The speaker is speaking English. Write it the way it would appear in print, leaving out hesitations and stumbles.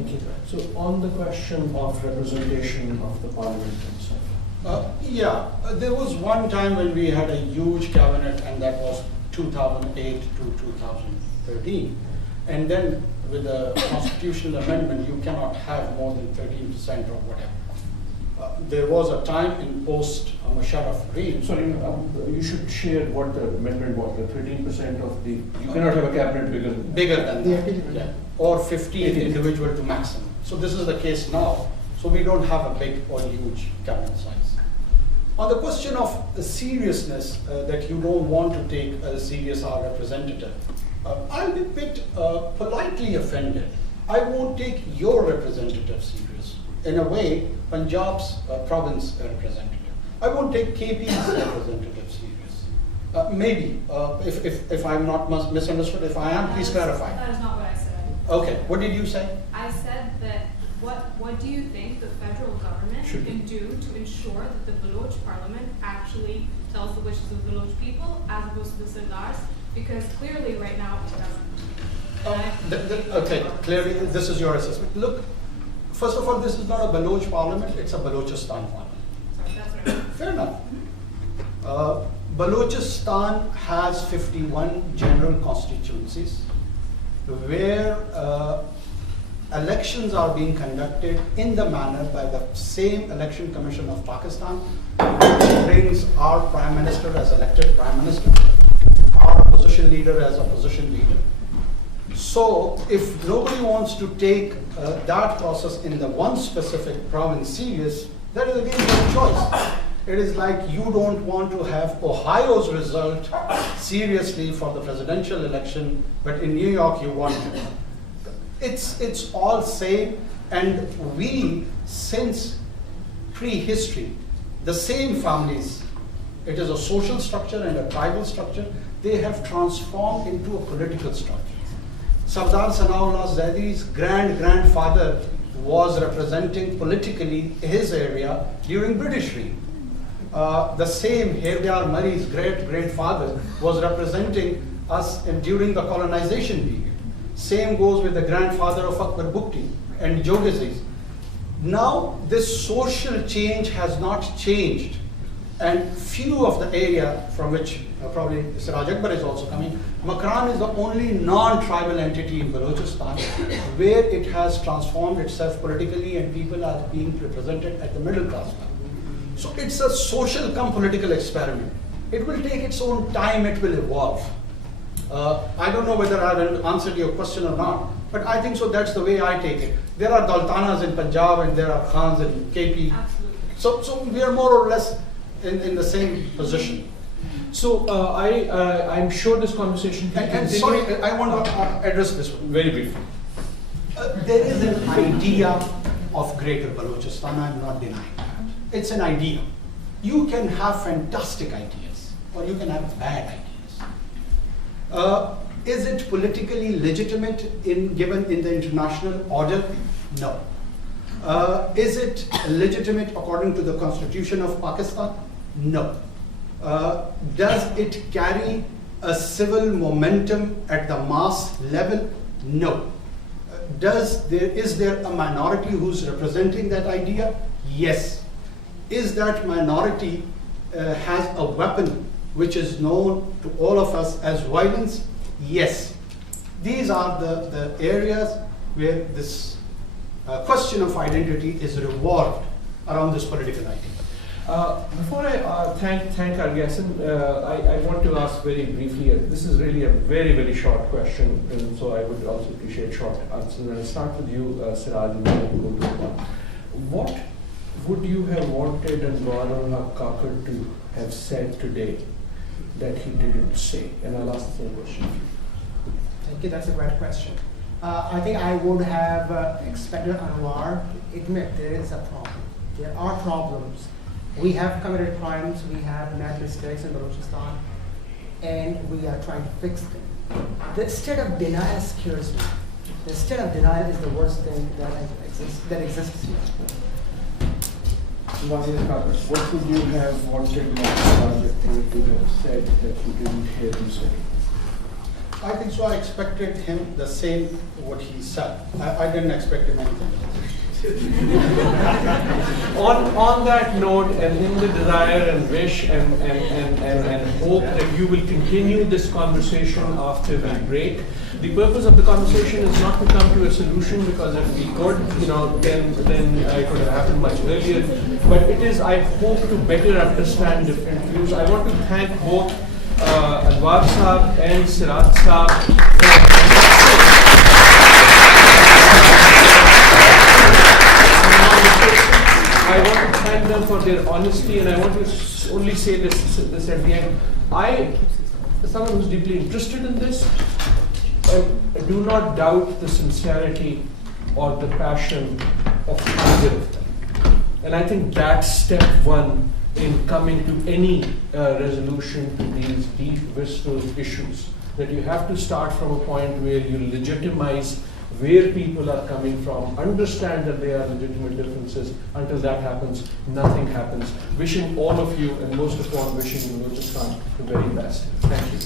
Thank you. So on the question of representation of the parliament itself. There was one time when we had a huge cabinet, and that was 2008 to 2013. And then with the constitutional amendment, you cannot have more than 13% or whatever. There was a time in post-Musharraf reign. Sorry, you should share what the amendment was, the 13% of the, you cannot have a cabinet bigger than Bigger than that, yeah. Or 15 individual to maximum. So this is the case now. So we don't have a big or huge cabinet size. On the question of the seriousness, that you don't want to take a serious our representative, I'll be a bit politely offended. I won't take your representative serious. In a way, Punjab's province representative. I won't take KP's representative serious. Maybe, if I'm not misunderstood, if I am, please clarify. That is not what I said. Okay, what did you say? I said that what do you think the federal government can do to ensure that the Baloch parliament actually tells the wishes of the Baloch people as opposed to the Sardars? Because clearly right now it doesn't. Okay, clearly this is your assessment. Look, first of all, this is not a Baloch parliament, it's a Balochistan parliament. Sorry, that's right. Fair enough. Balochistan has 51 general constituencies where elections are being conducted in the manner by the same election commission of Pakistan, which brings our prime minister as elected prime minister, our opposition leader as opposition leader. So if nobody wants to take that process in the one specific province serious, that is again their choice. It is like you don't want to have Ohio's result seriously for the presidential election, but in New York you want to. It's all same, and we, since prehistory, the same families, it is a social structure and a tribal structure, they have transformed into a political structure. Sardar Sanaullah Zaidi's grandfather was representing politically his area during British reign. The same Herbiyar Murray's great-grandfather was representing us during the colonization period. Same goes with the grandfather of Akbar Bukti and Jogazis. Now this social change has not changed, and few of the area from which probably Siraj Akbar is also coming, Makran is the only non-tribal entity in Balochistan where it has transformed itself politically and people are being represented at the middle class level. So it's a social come political experiment. It will take its own time, it will evolve. I don't know whether I've answered your question or not, but I think so that's the way I take it. There are Daltanas in Punjab and there are Khans in KP. Absolutely. So we are more or less in the same position. So I'm sure this conversation can And continue. sorry, I want to address this one. Very briefly. There is an idea of Greater Balochistan, I'm not denying that. It's an idea. You can have fantastic ideas, or you can have bad ideas. Is it politically legitimate given in the international order? No. Is it legitimate according to the Constitution of Pakistan? No. Does it carry a civil momentum at the mass level? No. Is there a minority who's representing that idea? Yes. Is that minority has a weapon which is known to all of us as violence? Yes. These are the areas where this question of identity is revolved around this political idea. Before I thank our guests, I want to ask very briefly, this is really a very, very short question, and so I would also appreciate short answers. And I'll start with you, Siraj, and then we'll go to Juan. What would you have wanted Anwarul Kakar to have said today that he didn't say? And I'll ask the same question. Thank you, that's a great question. I think I would have expected Anwar to admit there is a problem. There are problems. We have committed crimes, we have made mistakes in Balochistan, and we are trying to fix them. The state of denial scares me. The state of denial is the worst thing that exists here. Anwarul Kakar, what would you have wanted to have said that you didn't hear him say? I think so. I expected him the same what he said. I didn't expect him anything else. On that note, and in the desire and wish and hope that you will continue this conversation after we break, the purpose of the conversation is not to come to a solution, because if we could, then it would have happened much earlier. But it is, I hope, to better understand different views. I want to thank both Anwar Saab and Siraj Saab. I want to thank them for their honesty, and I want to only say this at the end. I, as someone who's deeply interested in this, do not doubt the sincerity or the passion of either of them. And I think that's step one in coming to any resolution to these deep, visceral issues. That you have to start from a point where you legitimize where people are coming from, understand that there are legitimate differences. Until that happens, nothing happens. Wishing all of you, and most of all, wishing you, Balochistan, the very best. Thank you.